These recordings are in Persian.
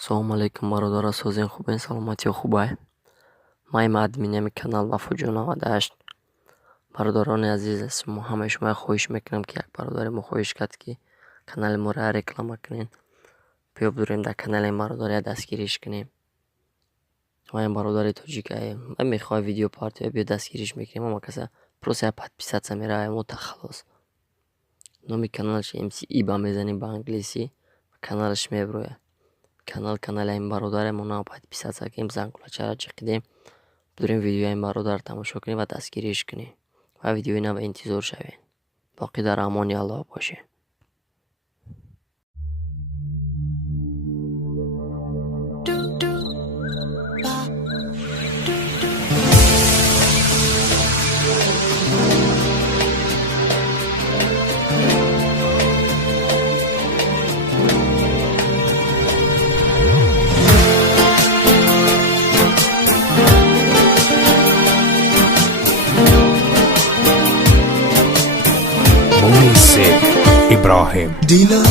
Салому алейкум бародар созин хубен, саломати хубай. Ман админами канал Вафоҷон 98. Бародарони азиз, ҳамаи шумо хоҳиш мекунам ки як бародари мо хоҳиш кард ки канали моро реклама кунем. Биё бирем дар канали ин бародари дастгириш кунем. Ман бародари тоҷикаем. Ман мехоҳам видео партия биё дастгириш мекунем. Ама каса просто подписаться мераваем вот халос. Номи каналш MC Iba мезанем ба англиси, каналш меброяд. Канали ин бародаре мо подписаться кунем, зангулачаро чиқидем. Дурем видеои ин бародар тамошо кунем ва дастгириш кунем. Ва видеои нав интизор шавем. Боқӣ дар амони Аллоҳ бошед. ابراهیم دیلم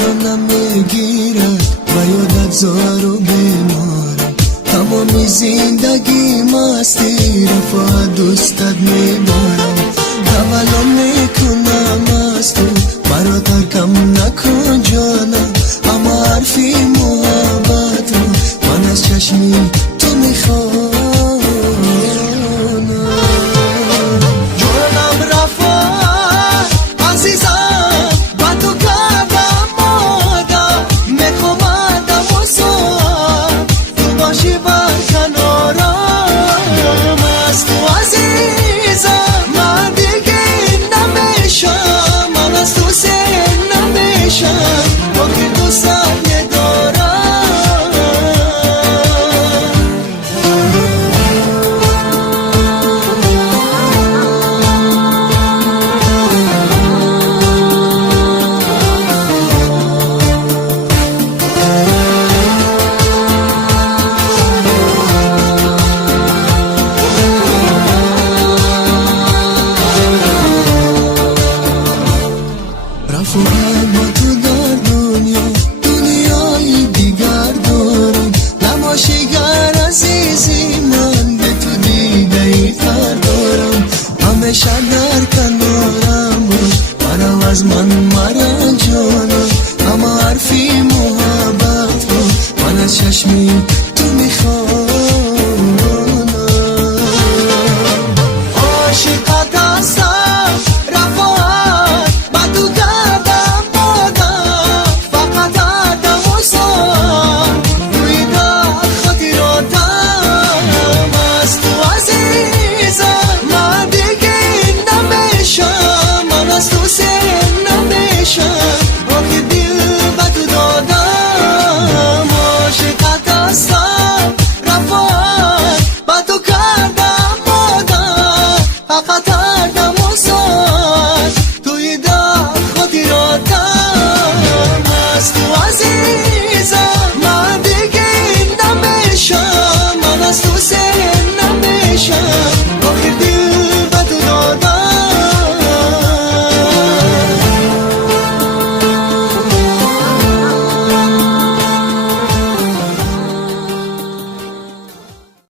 رو نمیگیرد و یادت زارو بیمارم تمامی زندگی مستی رفا دوستت میبارم تولم میکنم از تو مرا ترکم نکن جانم اما حرفی محبت رو من از چشمی تو میخوانم جانم رفا عزیزم ما تو در دنیای دیگر دارم نماشیگر عزیزی من به تو دیده ای تر دارم همیشه در کنارم باش مرا از من مرا جانم اما حرفی محبت رو من از چشمی